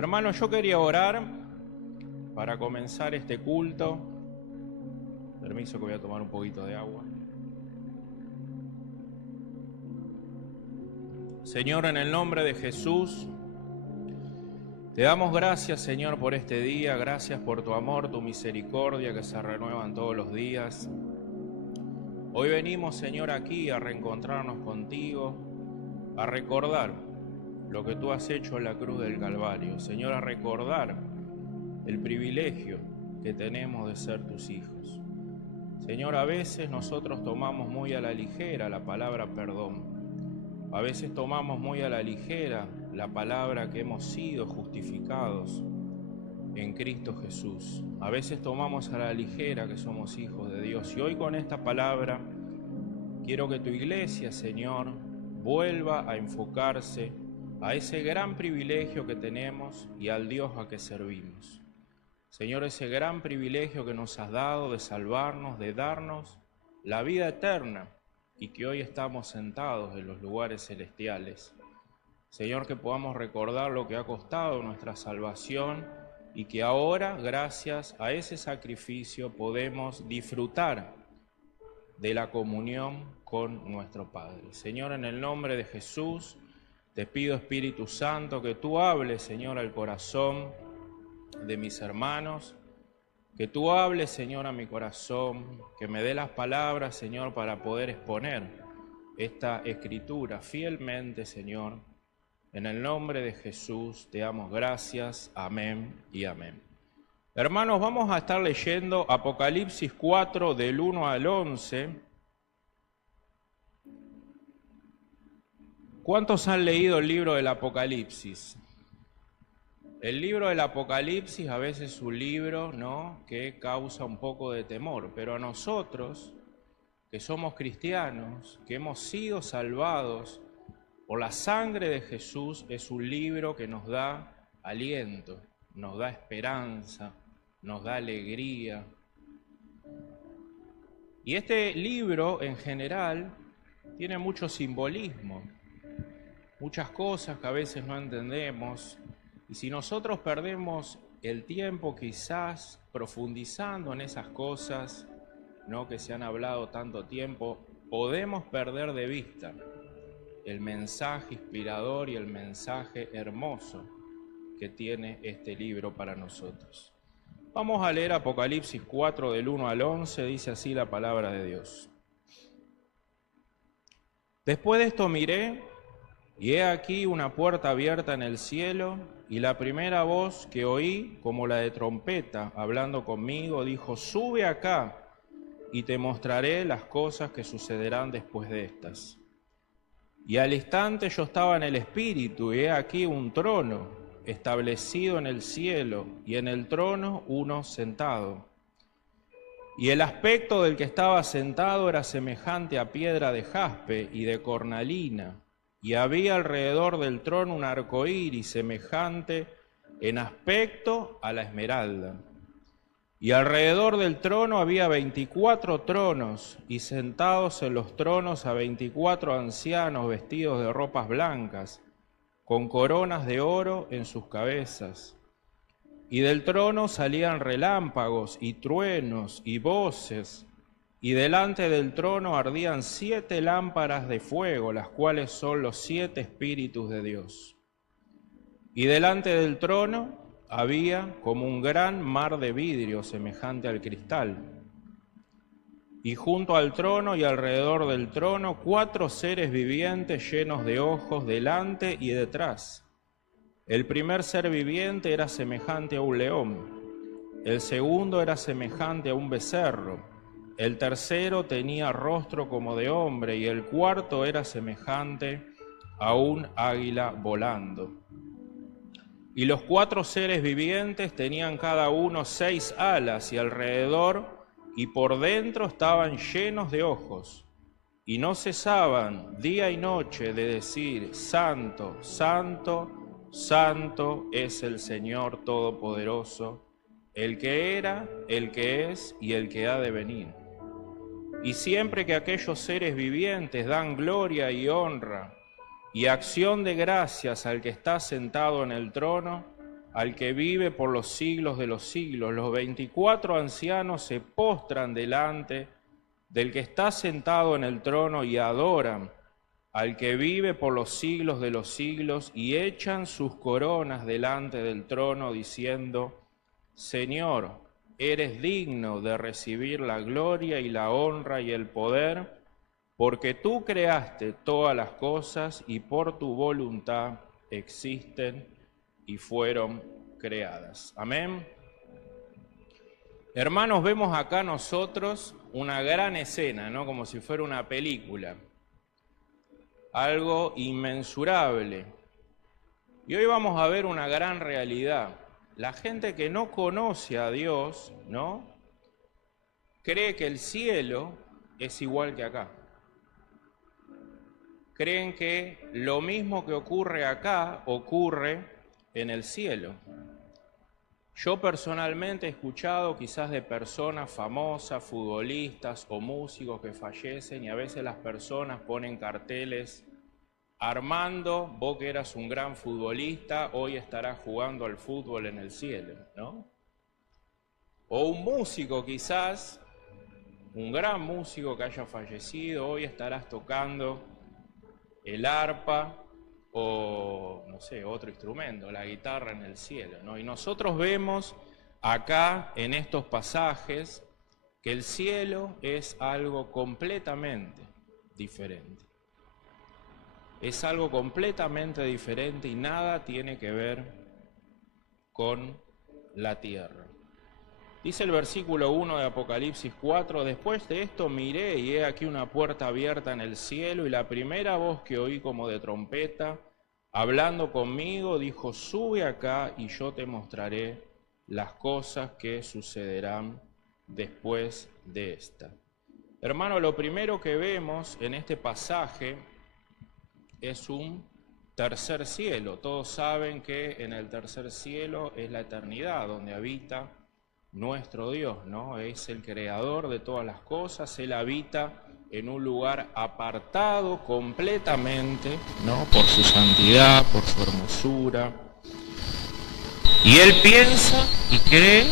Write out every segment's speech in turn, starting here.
Hermanos, yo quería orar para comenzar este culto. Permiso que voy a tomar un poquito de agua. Señor, en el nombre de Jesús, te damos gracias, Señor, por este día. Gracias por tu amor, tu misericordia que se renuevan todos los días. Hoy venimos, Señor, aquí a reencontrarnos contigo, a recordar lo que tú has hecho en la cruz del Calvario. Señor, a recordar el privilegio que tenemos de ser tus hijos. Señor, a veces nosotros tomamos muy a la ligera la palabra perdón. A veces tomamos muy a la ligera la palabra que hemos sido justificados en Cristo Jesús. A veces tomamos a la ligera que somos hijos de Dios. Y hoy con esta palabra quiero que tu iglesia, Señor, vuelva a enfocarse a ese gran privilegio que tenemos y al Dios a que servimos. Señor, ese gran privilegio que nos has dado de salvarnos, de darnos la vida eterna y que hoy estamos sentados en los lugares celestiales. Señor, que podamos recordar lo que ha costado nuestra salvación y que ahora, gracias a ese sacrificio, podemos disfrutar de la comunión con nuestro Padre. Señor, en el nombre de Jesús, te pido, Espíritu Santo, que tú hables, Señor, al corazón de mis hermanos, que tú hables, Señor, a mi corazón, que me dé las palabras, Señor, para poder exponer esta escritura fielmente, Señor. En el nombre de Jesús te damos gracias. Amén y amén. Hermanos, vamos a estar leyendo Apocalipsis 4 del 1 al 11. ¿Cuántos han leído el libro del Apocalipsis? El libro del Apocalipsis a veces es un libro, ¿no?, que causa un poco de temor, pero a nosotros, que somos cristianos, que hemos sido salvados por la sangre de Jesús, es un libro que nos da aliento, nos da esperanza, nos da alegría. Y este libro en general tiene mucho simbolismo, muchas cosas que a veces no entendemos. Y si nosotros perdemos el tiempo quizás profundizando en esas cosas, ¿no?, que se han hablado tanto tiempo, podemos perder de vista el mensaje inspirador y el mensaje hermoso que tiene este libro para nosotros. Vamos a leer Apocalipsis 4 del 1 al 11, dice así la palabra de Dios. Después de esto miré, y he aquí una puerta abierta en el cielo, y la primera voz que oí, como la de trompeta, hablando conmigo, dijo: «Sube acá, y te mostraré las cosas que sucederán después de estas». Y al instante yo estaba en el Espíritu, y he aquí un trono establecido en el cielo, y en el trono uno sentado. Y el aspecto del que estaba sentado era semejante a piedra de jaspe y de cornalina, y había alrededor del trono un arco iris semejante en aspecto a la esmeralda. Y alrededor del trono había 24 tronos, y sentados en los tronos a 24 ancianos vestidos de ropas blancas, con coronas de oro en sus cabezas. Y del trono salían relámpagos y truenos y voces, y delante del trono ardían 7 lámparas de fuego, las cuales son los 7 espíritus de Dios. Y delante del trono había como un gran mar de vidrio semejante al cristal. Y junto al trono y alrededor del trono 4 seres vivientes llenos de ojos delante y detrás. El primer ser viviente era semejante a un león, el segundo era semejante a un becerro, el tercero tenía rostro como de hombre, y el cuarto era semejante a un águila volando. Y los 4 seres vivientes tenían cada uno 6 alas, y alrededor y por dentro estaban llenos de ojos, y no cesaban día y noche de decir: Santo, Santo, Santo es el Señor Todopoderoso, el que era, el que es y el que ha de venir. Y siempre que aquellos seres vivientes dan gloria y honra y acción de gracias al que está sentado en el trono, al que vive por los siglos de los siglos. Los 24 ancianos se postran delante del que está sentado en el trono y adoran al que vive por los siglos de los siglos y echan sus coronas delante del trono diciendo: Señor, eres digno de recibir la gloria y la honra y el poder, porque tú creaste todas las cosas y por tu voluntad existen y fueron creadas. Amén. Hermanos, vemos acá nosotros una gran escena, ¿no? Como si fuera una película, algo inmensurable. Y hoy vamos a ver una gran realidad. La gente que no conoce a Dios, ¿no?, cree que el cielo es igual que acá. Creen que lo mismo que ocurre acá ocurre en el cielo. Yo personalmente he escuchado quizás de personas famosas, futbolistas o músicos que fallecen, y a veces las personas ponen carteles: Armando, vos que eras un gran futbolista, hoy estarás jugando al fútbol en el cielo, ¿no? O un músico quizás, un gran músico que haya fallecido, hoy estarás tocando el arpa o, no sé, otro instrumento, la guitarra en el cielo, ¿no? Y nosotros vemos acá en estos pasajes que el cielo es algo completamente diferente. Es algo completamente diferente y nada tiene que ver con la tierra. Dice el versículo 1 de Apocalipsis 4, después de esto miré y he aquí una puerta abierta en el cielo, y la primera voz que oí como de trompeta, hablando conmigo, dijo: sube acá y yo te mostraré las cosas que sucederán después de esta. Hermano, lo primero que vemos en este pasaje es un tercer cielo. Todos saben que en el tercer cielo es la eternidad, donde habita nuestro Dios, ¿no? Es el creador de todas las cosas. Él habita en un lugar apartado completamente, ¿no?, por su santidad, por su hermosura. Y Él piensa y cree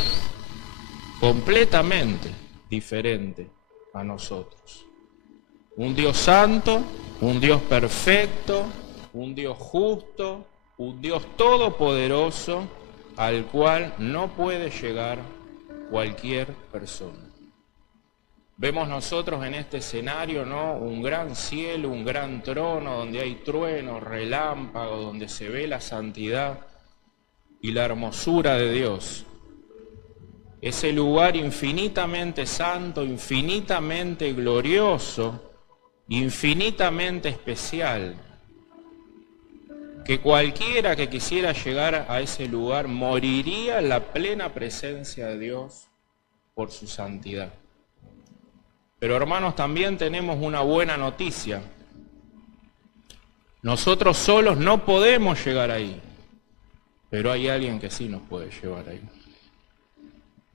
completamente diferente a nosotros. Un Dios santo, un Dios perfecto, un Dios justo, un Dios todopoderoso al cual no puede llegar cualquier persona. Vemos nosotros en este escenario, ¿no?, un gran cielo, un gran trono donde hay truenos, relámpagos, donde se ve la santidad y la hermosura de Dios. Ese lugar infinitamente santo, infinitamente glorioso, infinitamente especial, que cualquiera que quisiera llegar a ese lugar moriría en la plena presencia de Dios por su santidad. Pero hermanos, también tenemos una buena noticia. Nosotros solos no podemos llegar ahí, pero hay alguien que sí nos puede llevar ahí.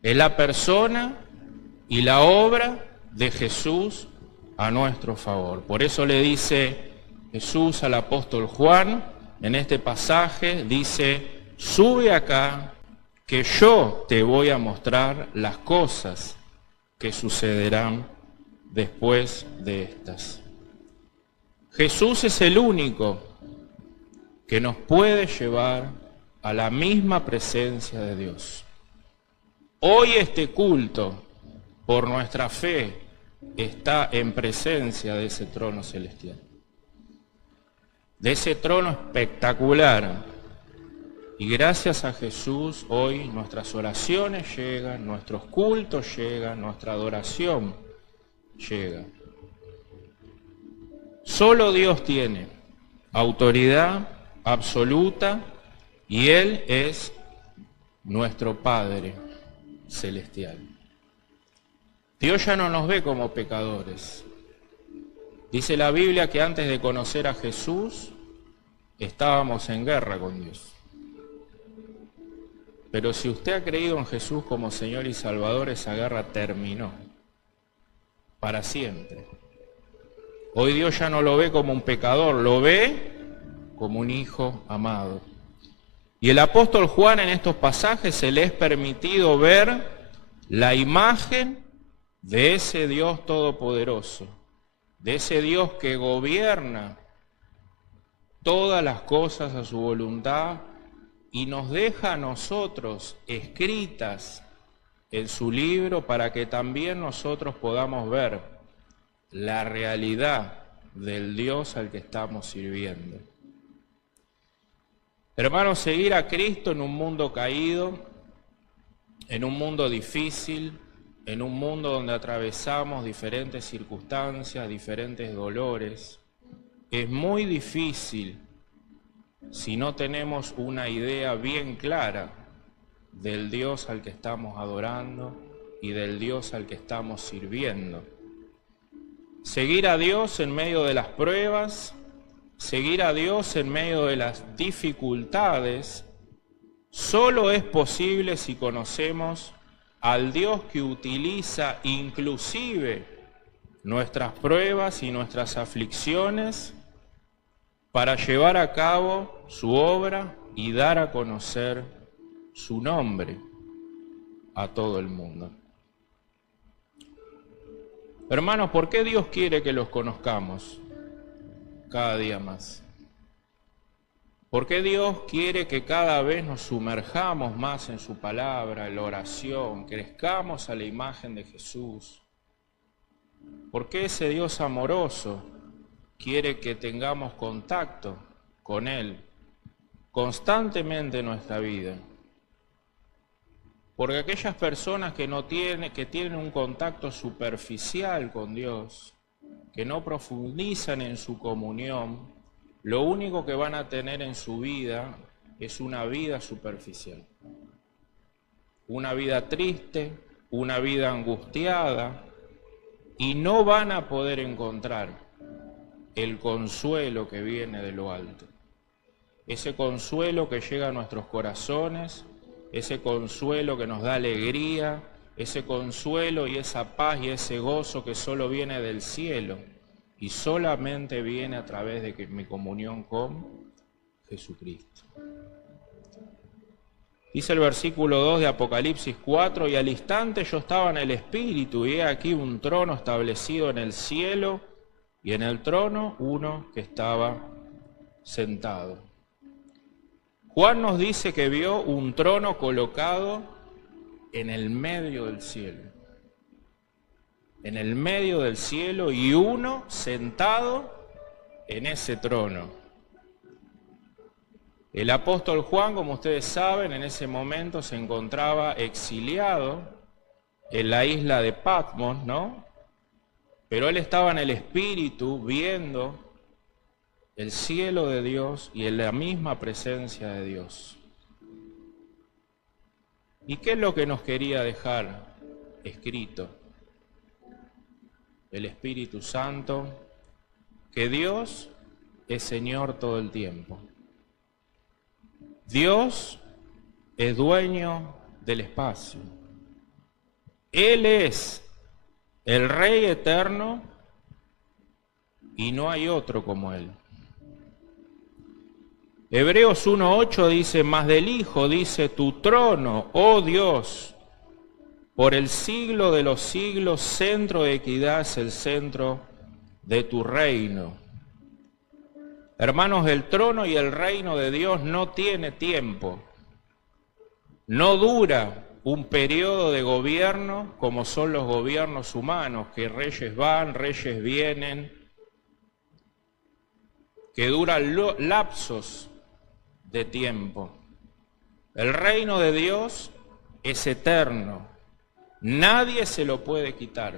Es la persona y la obra de Jesús a nuestro favor. Por eso le dice Jesús al apóstol Juan, en este pasaje, dice: sube acá, que yo te voy a mostrar las cosas que sucederán después de estas. Jesús es el único que nos puede llevar a la misma presencia de Dios. Hoy este culto, por nuestra fe, está en presencia de ese trono celestial, de ese trono espectacular. Y gracias a Jesús hoy nuestras oraciones llegan, nuestros cultos llegan, nuestra adoración llega. Solo Dios tiene autoridad absoluta y Él es nuestro Padre celestial. Dios ya no nos ve como pecadores. Dice la Biblia que antes de conocer a Jesús estábamos en guerra con Dios. Pero si usted ha creído en Jesús como Señor y Salvador, esa guerra terminó para siempre. Hoy Dios ya no lo ve como un pecador, lo ve como un hijo amado. Y el apóstol Juan en estos pasajes se le es permitido ver la imagen de ese Dios todopoderoso, de ese Dios que gobierna todas las cosas a su voluntad y nos deja a nosotros escritas en su libro para que también nosotros podamos ver la realidad del Dios al que estamos sirviendo. Hermanos, seguir a Cristo en un mundo caído, en un mundo difícil, en un mundo donde atravesamos diferentes circunstancias, diferentes dolores, es muy difícil si no tenemos una idea bien clara del Dios al que estamos adorando y del Dios al que estamos sirviendo. Seguir a Dios en medio de las pruebas, seguir a Dios en medio de las dificultades, solo es posible si conocemos al Dios que utiliza inclusive nuestras pruebas y nuestras aflicciones para llevar a cabo su obra y dar a conocer su nombre a todo el mundo. Hermanos, ¿por qué Dios quiere que los conozcamos cada día más? ¿Por qué Dios quiere que cada vez nos sumerjamos más en su palabra, en la oración, crezcamos a la imagen de Jesús? ¿Por qué ese Dios amoroso quiere que tengamos contacto con Él constantemente en nuestra vida? Porque aquellas personas que tienen un contacto superficial con Dios, que no profundizan en su comunión, lo único que van a tener en su vida es una vida superficial. Una vida triste, una vida angustiada, y no van a poder encontrar el consuelo que viene de lo alto. Ese consuelo que llega a nuestros corazones, ese consuelo que nos da alegría, ese consuelo y esa paz y ese gozo que solo viene del cielo y solamente viene a través de mi comunión con Jesucristo. Dice el versículo 2 de Apocalipsis 4, y al instante yo estaba en el Espíritu, y he aquí un trono establecido en el cielo, y en el trono uno que estaba sentado. Juan nos dice que vio un trono colocado en el medio del cielo. En el medio del cielo y uno sentado en ese trono. El apóstol Juan, como ustedes saben, en ese momento se encontraba exiliado en la isla de Patmos, ¿no? Pero él estaba en el Espíritu viendo el cielo de Dios y en la misma presencia de Dios. ¿Y qué es lo que nos quería dejar escrito? El Espíritu Santo, que Dios es Señor todo el tiempo. Dios es dueño del espacio. Él es el Rey eterno y no hay otro como Él. Hebreos 1:8 dice, mas del Hijo dice, tu trono, oh Dios, por el siglo de los siglos, centro de equidad es el centro de tu reino. Hermanos, el trono y el reino de Dios no tiene tiempo, no dura un periodo de gobierno como son los gobiernos humanos, que reyes van, reyes vienen, que duran lapsos de tiempo. El reino de Dios es eterno, nadie se lo puede quitar.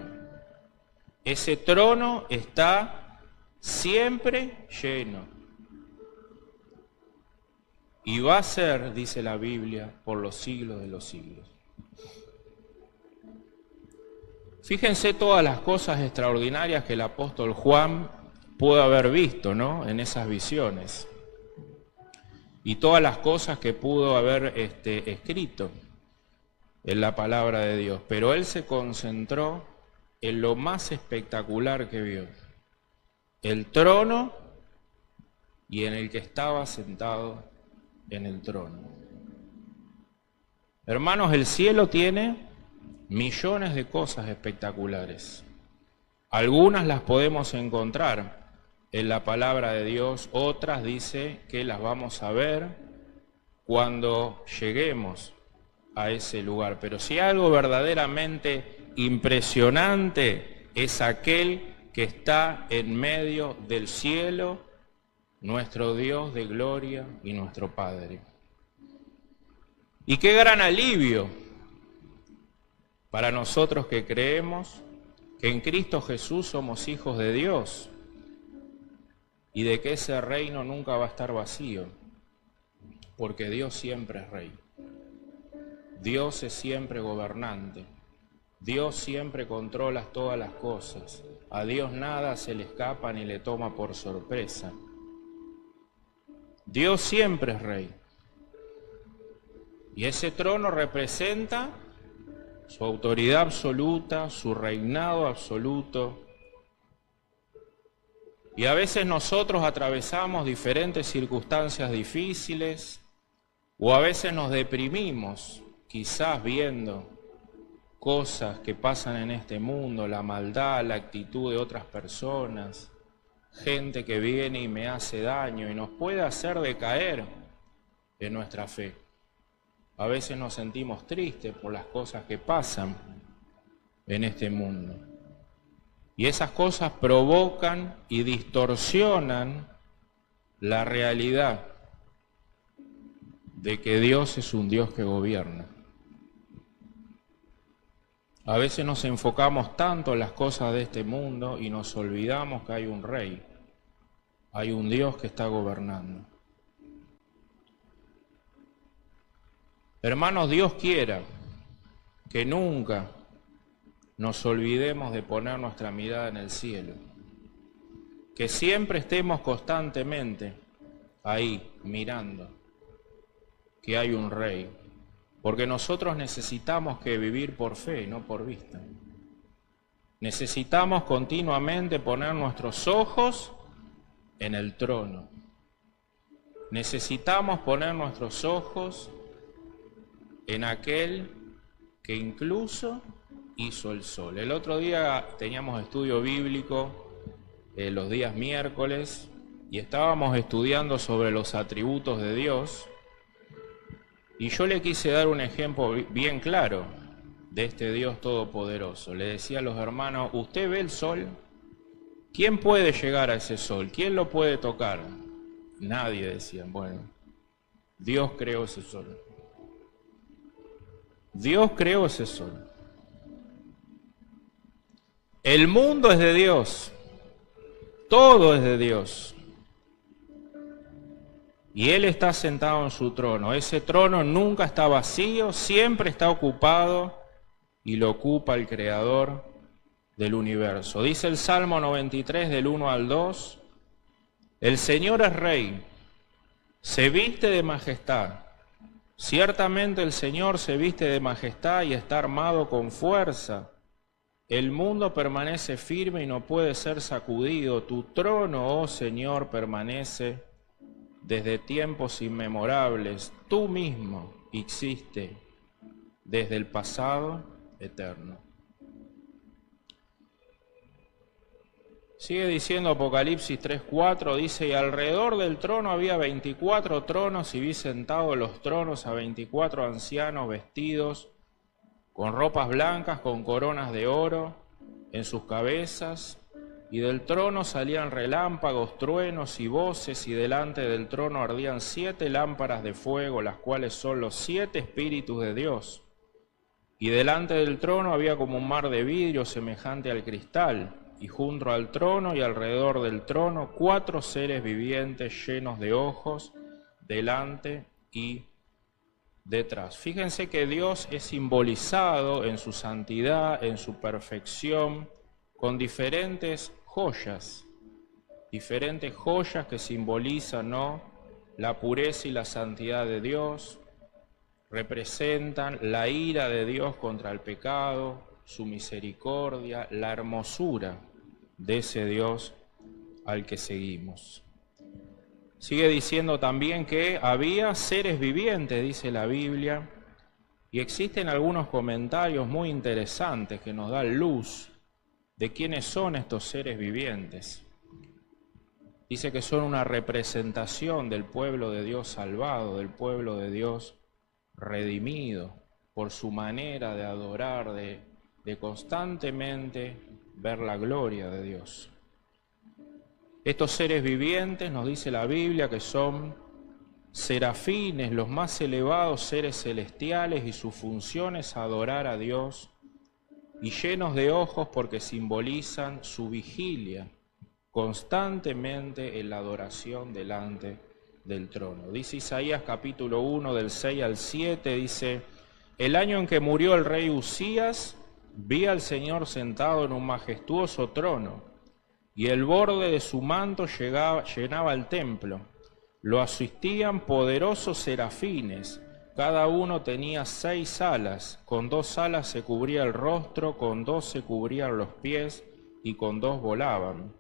Ese trono está siempre lleno. Y va a ser, dice la Biblia, por los siglos de los siglos. Fíjense todas las cosas extraordinarias que el apóstol Juan pudo haber visto, ¿no?, en esas visiones. Y todas las cosas que pudo haber escrito en la palabra de Dios. Pero él se concentró en lo más espectacular que vio. El trono y en el que estaba sentado en el trono. Hermanos, el cielo tiene millones de cosas espectaculares. Algunas las podemos encontrar en la palabra de Dios, otras dice que las vamos a ver cuando lleguemos a ese lugar. Pero si algo verdaderamente impresionante es aquel que está en medio del cielo, nuestro Dios de gloria y nuestro Padre. Y qué gran alivio para nosotros que creemos que en Cristo Jesús somos hijos de Dios y de que ese reino nunca va a estar vacío, porque Dios siempre es rey. Dios es siempre gobernante. Dios siempre controla todas las cosas. A Dios nada se le escapa ni le toma por sorpresa. Dios siempre es rey. Y ese trono representa su autoridad absoluta, su reinado absoluto. Y a veces nosotros atravesamos diferentes circunstancias difíciles, o a veces nos deprimimos, quizás viendo cosas que pasan en este mundo, la maldad, la actitud de otras personas, gente que viene y me hace daño y nos puede hacer decaer en nuestra fe. A veces nos sentimos tristes por las cosas que pasan en este mundo. Y esas cosas provocan y distorsionan la realidad de que Dios es un Dios que gobierna. A veces nos enfocamos tanto en las cosas de este mundo y nos olvidamos que hay un rey, hay un Dios que está gobernando. Hermanos, Dios quiera que nunca nos olvidemos de poner nuestra mirada en el cielo, que siempre estemos constantemente ahí mirando que hay un rey, porque nosotros necesitamos que vivir por fe, no por vista. Necesitamos continuamente poner nuestros ojos en el trono. Necesitamos poner nuestros ojos en aquel que incluso hizo el sol. El otro día teníamos estudio bíblico, los días miércoles, y estábamos estudiando sobre los atributos de Dios, y yo le quise dar un ejemplo bien claro de este Dios todopoderoso. Le decía a los hermanos, ¿usted ve el sol? ¿Quién puede llegar a ese sol? ¿Quién lo puede tocar? Nadie, decían. Bueno, Dios creó ese sol. Dios creó ese sol. El mundo es de Dios. Todo es de Dios. Y Él está sentado en su trono. Ese trono nunca está vacío, siempre está ocupado y lo ocupa el Creador del universo. Dice el Salmo 93 del 1 al 2, el Señor es Rey, se viste de majestad. Ciertamente el Señor se viste de majestad y está armado con fuerza. El mundo permanece firme y no puede ser sacudido. Tu trono, oh Señor, permanece desde tiempos inmemorables. Tú mismo existes desde el pasado eterno. Sigue diciendo Apocalipsis 3:4, dice, y alrededor del trono había 24 tronos, y vi sentados en los tronos a 24 ancianos vestidos con ropas blancas, con coronas de oro en sus cabezas, y del trono salían relámpagos, truenos y voces, y delante del trono ardían 7 lámparas de fuego, las cuales son los 7 espíritus de Dios. Y delante del trono había como un mar de vidrio semejante al cristal, y junto al trono y alrededor del trono 4 seres vivientes llenos de ojos, delante y detrás. Fíjense que Dios es simbolizado en su santidad, en su perfección, con diferentes joyas que simbolizan, ¿no?, la pureza y la santidad de Dios, representan la ira de Dios contra el pecado, su misericordia, la hermosura de ese Dios al que seguimos. Sigue diciendo también que había seres vivientes, dice la Biblia, y existen algunos comentarios muy interesantes que nos dan luz de quiénes son estos seres vivientes. Dice que son una representación del pueblo de Dios salvado, del pueblo de Dios redimido, por su manera de adorar, de constantemente ver la gloria de Dios. Estos seres vivientes, nos dice la Biblia, que son serafines, los más elevados seres celestiales, y su función es adorar a Dios, y llenos de ojos porque simbolizan su vigilia constantemente en la adoración delante del trono. Dice Isaías capítulo 1 del 6 al 7, dice: el año en que murió el rey Usías, vi al Señor sentado en un majestuoso trono, y el borde de su manto llenaba el templo. Lo asistían poderosos serafines, cada uno tenía 6 alas, con 2 alas se cubría el rostro, con 2 se cubrían los pies, y con 2 volaban.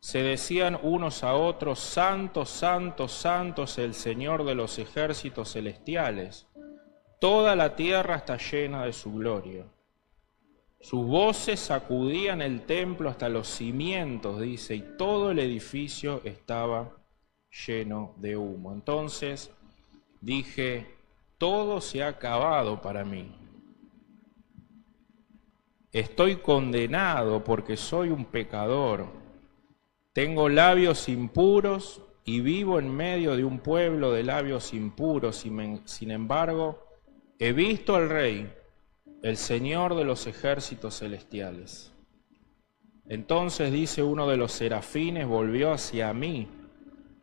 Se decían unos a otros: Santo, Santo, Santo es el Señor de los ejércitos celestiales. Toda la tierra está llena de su gloria. Sus voces sacudían el templo hasta los cimientos, dice, y todo el edificio estaba lleno de humo. Entonces dije: todo se ha acabado para mí. Estoy condenado porque soy un pecador. Tengo labios impuros y vivo en medio de un pueblo de labios impuros. Sin embargo, he visto al Rey, el Señor de los ejércitos celestiales. Entonces, dice, uno de los serafines volvió hacia mí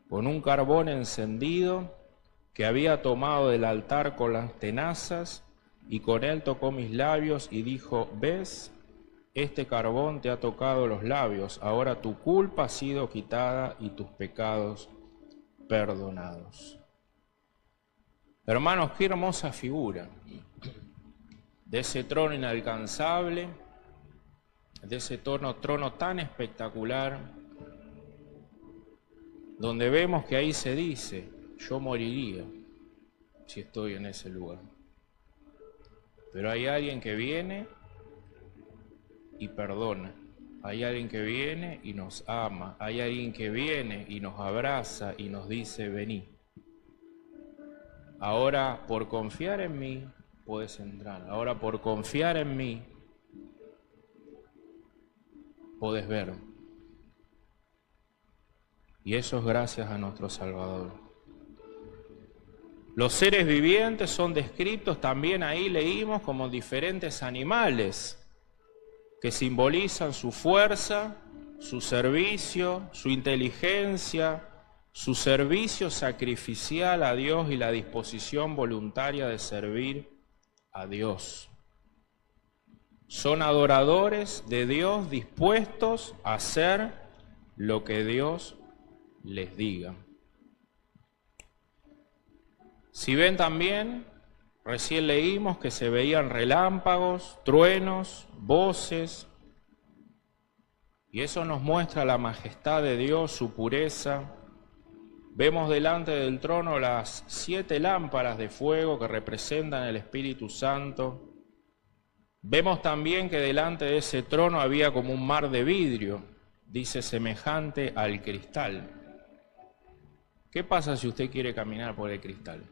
con un carbón encendido que había tomado del altar con las tenazas, y con él tocó mis labios y dijo: ¿ves? Este carbón te ha tocado los labios, ahora tu culpa ha sido quitada y tus pecados perdonados. Hermanos, qué hermosa figura de ese trono inalcanzable, de ese trono tan espectacular, donde vemos que ahí se dice: yo moriría si estoy en ese lugar. Pero hay alguien que viene y perdona, hay alguien que viene y nos ama, hay alguien que viene y nos abraza y nos dice: vení. Ahora, por confiar en mí, puedes entrar. Ahora, por confiar en mí, podés ver. Y eso es gracias a nuestro Salvador. Los seres vivientes son descritos también, ahí leímos, como diferentes animales que simbolizan su fuerza, su servicio, su inteligencia, su servicio sacrificial a Dios y la disposición voluntaria de servir a Dios. Son adoradores de Dios dispuestos a hacer lo que Dios les diga. Si ven también, recién leímos que se veían relámpagos, truenos, voces, y eso nos muestra la majestad de Dios, su pureza. Vemos delante del trono las 7 lámparas de fuego que representan el Espíritu Santo. Vemos también que delante de ese trono había como un mar de vidrio, dice, semejante al cristal. ¿Qué pasa si usted quiere caminar por el cristal?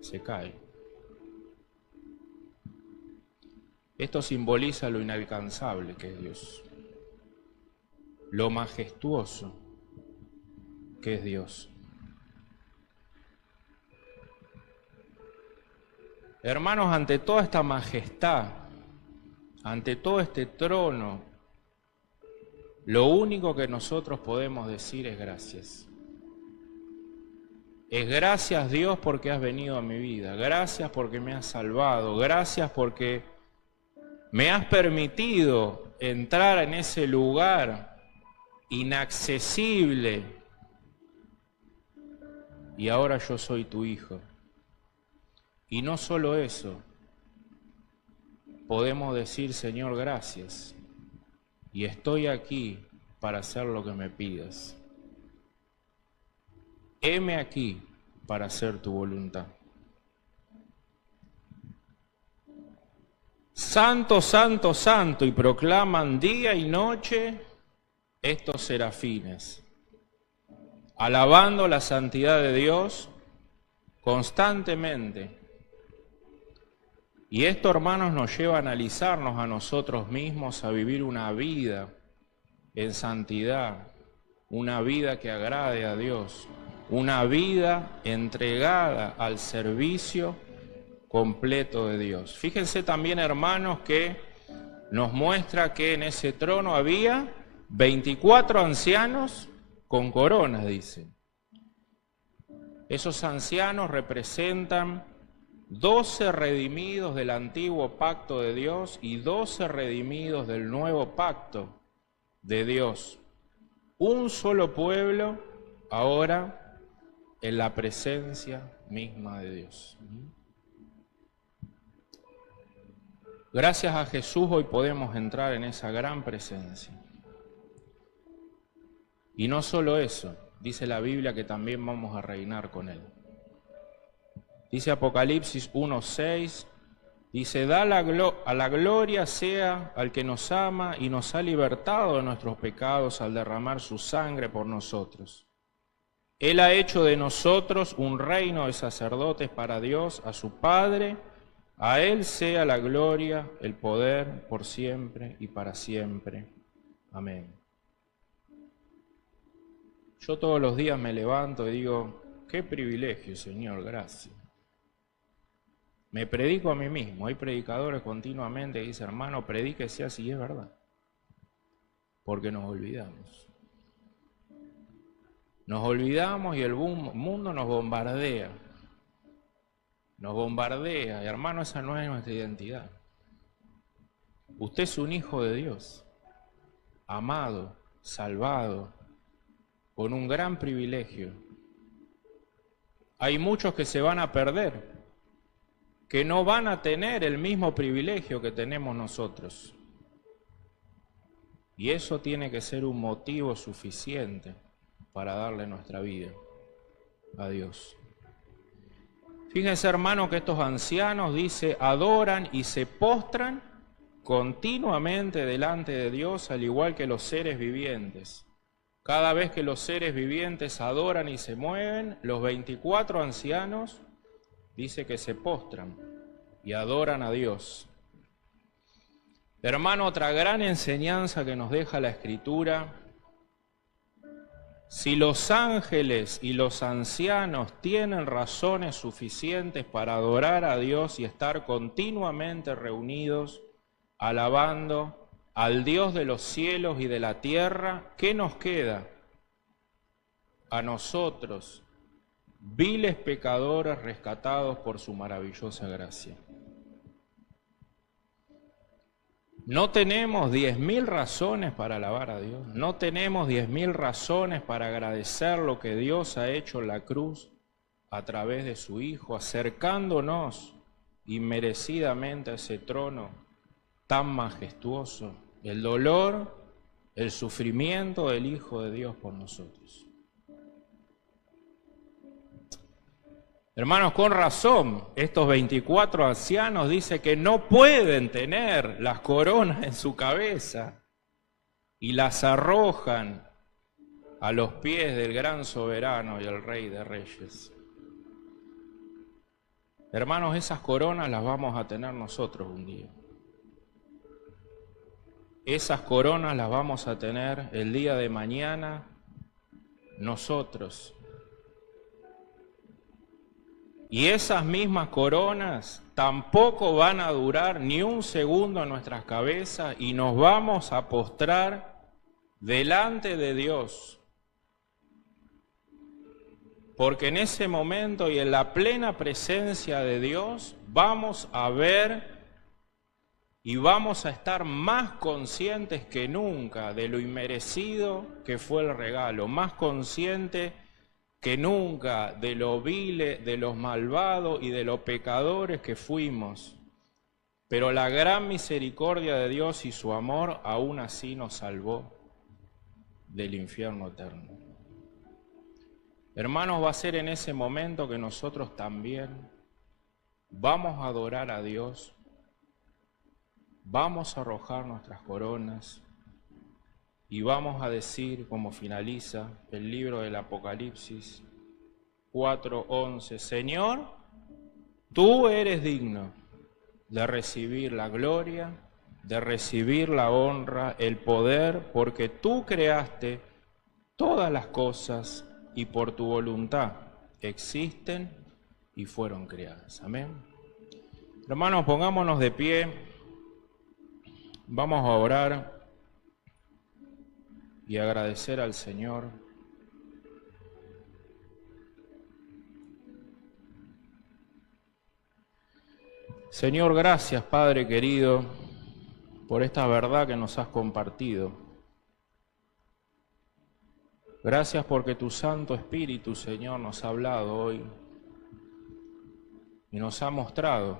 Se cae. Esto simboliza lo inalcanzable que es Dios, lo majestuoso que es Dios. Hermanos, ante toda esta majestad, ante todo este trono, lo único que nosotros podemos decir es gracias. Es gracias, Dios, porque has venido a mi vida. Gracias porque me has salvado. Gracias porque me has permitido entrar en ese lugar inaccesible. Y ahora yo soy tu hijo. Y no solo eso, podemos decir: Señor, gracias. Y estoy aquí para hacer lo que me pidas. heme aquí para hacer tu voluntad. Santo, santo, santo, y proclaman día y noche estos serafines, alabando la santidad de Dios constantemente. Y esto, hermanos, nos lleva a analizarnos a nosotros mismos, a vivir una vida en santidad, una vida que agrade a Dios, una vida entregada al servicio completo de Dios. Fíjense también, hermanos, que nos muestra que en ese trono había 24 ancianos con coronas, dice. Esos ancianos representan 12 redimidos del antiguo pacto de Dios y 12 redimidos del nuevo pacto de Dios. Un solo pueblo ahora en la presencia misma de Dios. Gracias a Jesús hoy podemos entrar en esa gran presencia. Y no solo eso, dice la Biblia que también vamos a reinar con Él. Dice Apocalipsis 1:6, dice, a la gloria sea al que nos ama y nos ha libertado de nuestros pecados al derramar su sangre por nosotros. Él ha hecho de nosotros un reino de sacerdotes para Dios, a su Padre. A Él sea la gloria, el poder, por siempre y para siempre. Amén. Yo todos los días me levanto y digo, qué privilegio, Señor, gracias. Me predico a mí mismo. Hay predicadores continuamente que dicen, hermano, predíquese así, y es verdad. Porque nos olvidamos. Nos olvidamos y el mundo nos bombardea. Nos bombardea, y hermano, esa no es nuestra identidad. Usted es un hijo de Dios, amado, salvado, con un gran privilegio. Hay muchos que se van a perder, que no van a tener el mismo privilegio que tenemos nosotros. Y eso tiene que ser un motivo suficiente para darle nuestra vida a Dios. Fíjense, hermano, que estos ancianos, dice, adoran y se postran continuamente delante de Dios, al igual que los seres vivientes. Cada vez que los seres vivientes adoran y se mueven, los 24 ancianos, dice que se postran y adoran a Dios. Hermano, otra gran enseñanza que nos deja la Escritura: si los ángeles y los ancianos tienen razones suficientes para adorar a Dios y estar continuamente reunidos, alabando al Dios de los cielos y de la tierra, ¿qué nos queda a nosotros, viles pecadores rescatados por su maravillosa gracia? No tenemos 10.000 razones para alabar a Dios, no tenemos 10.000 razones para agradecer lo que Dios ha hecho en la cruz a través de su Hijo, acercándonos inmerecidamente a ese trono tan majestuoso, el dolor, el sufrimiento del Hijo de Dios por nosotros. Hermanos, con razón, estos 24 ancianos dicen que no pueden tener las coronas en su cabeza y las arrojan a los pies del gran soberano y el Rey de Reyes. Hermanos, esas coronas las vamos a tener nosotros un día. Esas coronas las vamos a tener el día de mañana nosotros. Y esas mismas coronas tampoco van a durar ni un segundo en nuestras cabezas y nos vamos a postrar delante de Dios. Porque en ese momento y en la plena presencia de Dios vamos a ver y vamos a estar más conscientes que nunca de lo inmerecido que fue el regalo, más conscientes que nunca de lo vile, de los malvados y de los pecadores que fuimos. Pero la gran misericordia de Dios y su amor aún así nos salvó del infierno eterno. Hermanos, va a ser en ese momento que nosotros también vamos a adorar a Dios, vamos a arrojar nuestras coronas y vamos a decir, como finaliza el libro del Apocalipsis 4:11, Señor, tú eres digno de recibir la gloria, de recibir la honra, el poder, porque tú creaste todas las cosas y por tu voluntad existen y fueron creadas. Amén. Hermanos, pongámonos de pie, vamos a orar y agradecer al Señor. Señor, gracias, Padre querido, por esta verdad que nos has compartido. Gracias porque tu Santo Espíritu, Señor, nos ha hablado hoy y nos ha mostrado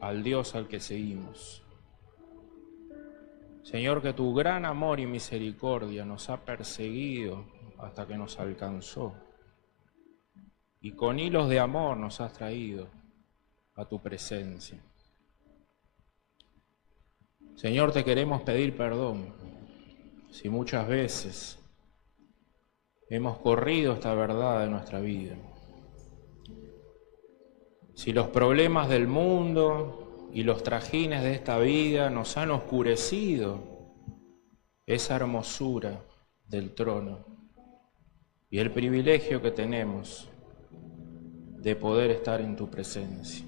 al Dios al que seguimos. Señor, que tu gran amor y misericordia nos ha perseguido hasta que nos alcanzó y con hilos de amor nos has traído a tu presencia. Señor, te queremos pedir perdón si muchas veces hemos corrido esta verdad de nuestra vida, si los problemas del mundo y los trajines de esta vida nos han oscurecido esa hermosura del trono y el privilegio que tenemos de poder estar en tu presencia.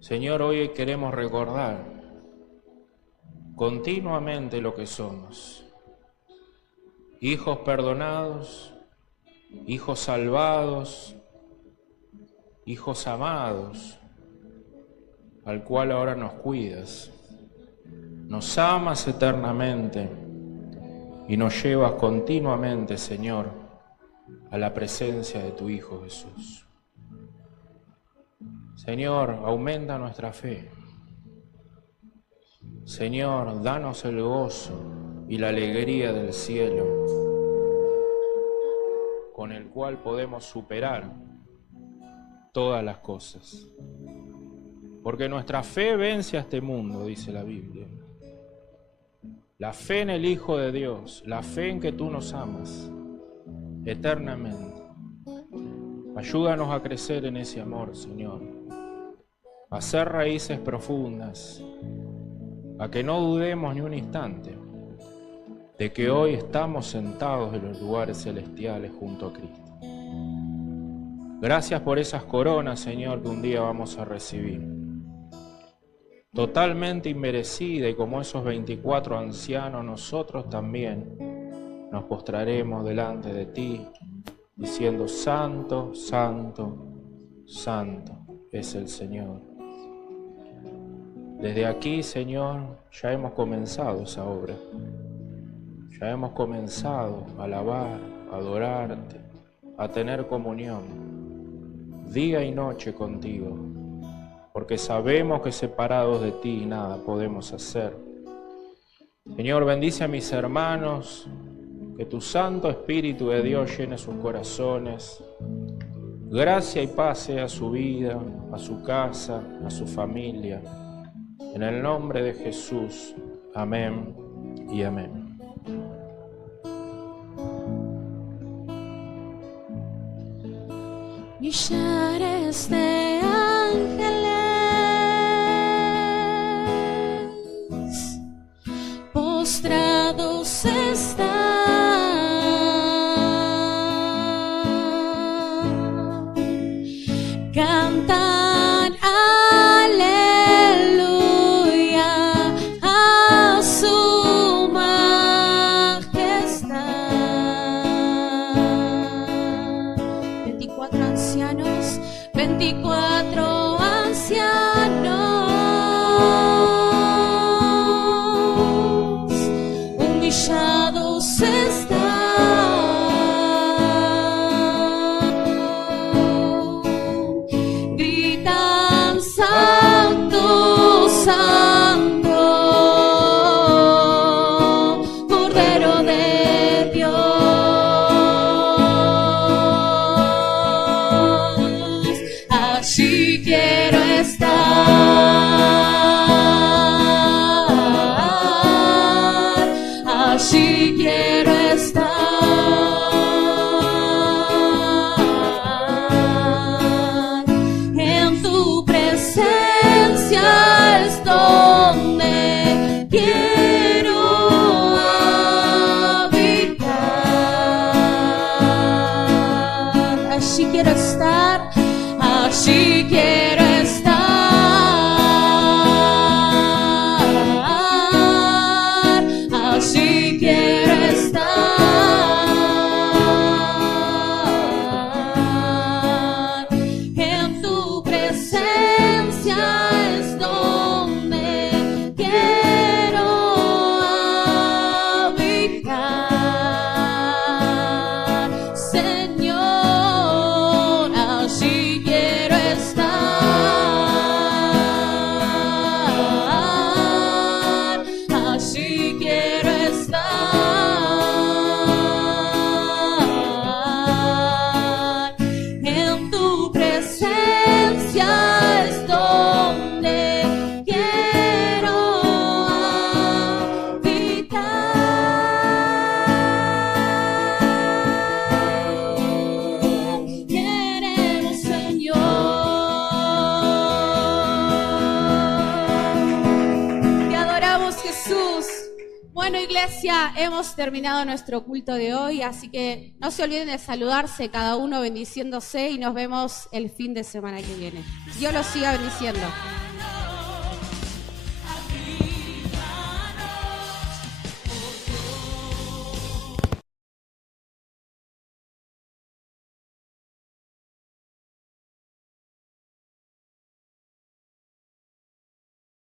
Señor, hoy queremos recordar continuamente lo que somos: hijos perdonados, hijos salvados, hijos amados, al cual ahora nos cuidas, nos amas eternamente y nos llevas continuamente, Señor, a la presencia de tu Hijo Jesús. Señor, aumenta nuestra fe. Señor, danos el gozo y la alegría del cielo, con el cual podemos superar todas las cosas. Porque nuestra fe vence a este mundo, dice la Biblia. La fe en el Hijo de Dios, la fe en que tú nos amas eternamente. Ayúdanos a crecer en ese amor, Señor, a hacer raíces profundas, a que no dudemos ni un instante de que hoy estamos sentados en los lugares celestiales junto a Cristo. Gracias por esas coronas, Señor, que un día vamos a recibir, totalmente inmerecida, y como esos 24 ancianos, nosotros también nos postraremos delante de ti, diciendo: Santo, Santo, Santo es el Señor. Desde aquí, Señor, ya hemos comenzado esa obra. Ya hemos comenzado a alabar, a adorarte, a tener comunión, día y noche contigo, porque sabemos que separados de ti nada podemos hacer. Señor, bendice a mis hermanos, que tu Santo Espíritu de Dios llene sus corazones. Gracia y paz sea a su vida, a su casa, a su familia. En el nombre de Jesús, amén y amén. Millares de ángeles postrados están, cantan aleluya a su majestad. 24 ancianos, 24 Bueno, iglesia, hemos terminado nuestro culto de hoy, así que no se olviden de saludarse cada uno bendiciéndose y nos vemos el fin de semana que viene. Dios los siga bendiciendo.